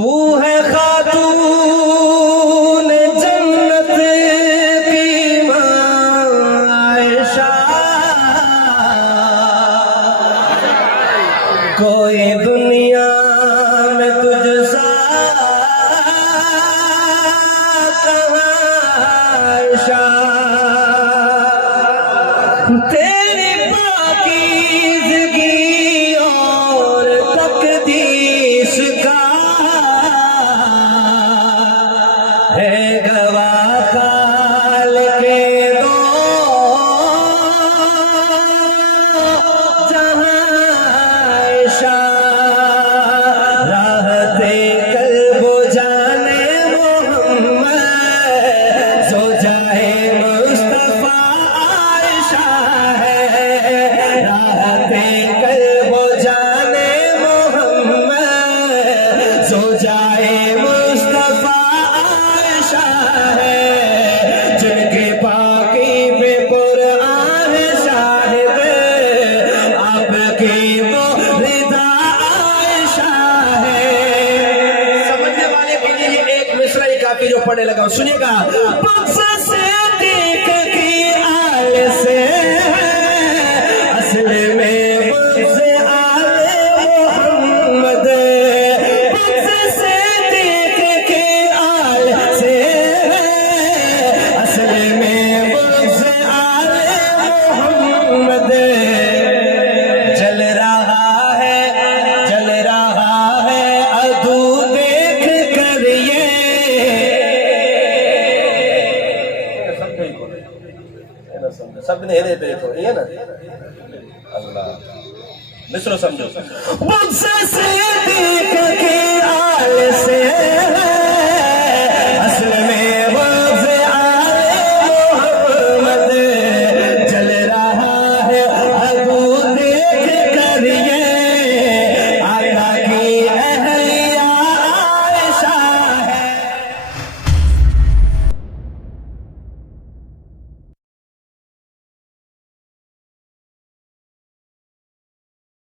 तू है खातून जन्नत की आयशा, कोई दुनिया में तुझसा कहाँ आयशा, तेरी पाकीज़गी और तकदीस का है गवाह काल के दो जहां आयशा, राहते कल्बो जाने मोहम्मद जो जाए मुस्तफा आयशा है, राहते कल्बो जाने मोहम्मद जो जाए मुस्तफा आयशा है, जिनके पाकी पे कुरान शाहिद आपकी वो रिदा आयशा है। समझने वाले के लिए ये एक मिसरा ही काफी जो पढ़ने लगा, सुनिएगा। बक्स से देख की आल से असल में बक्स आले मोहम्मद, बक्स से देख के आल से असल में बक्स आले मोहम्मद, जल रहा है अदू देख कर ये, सब ने हेरे पे तो ये ना अल्लाह मिस्र समझो। बक्स से देख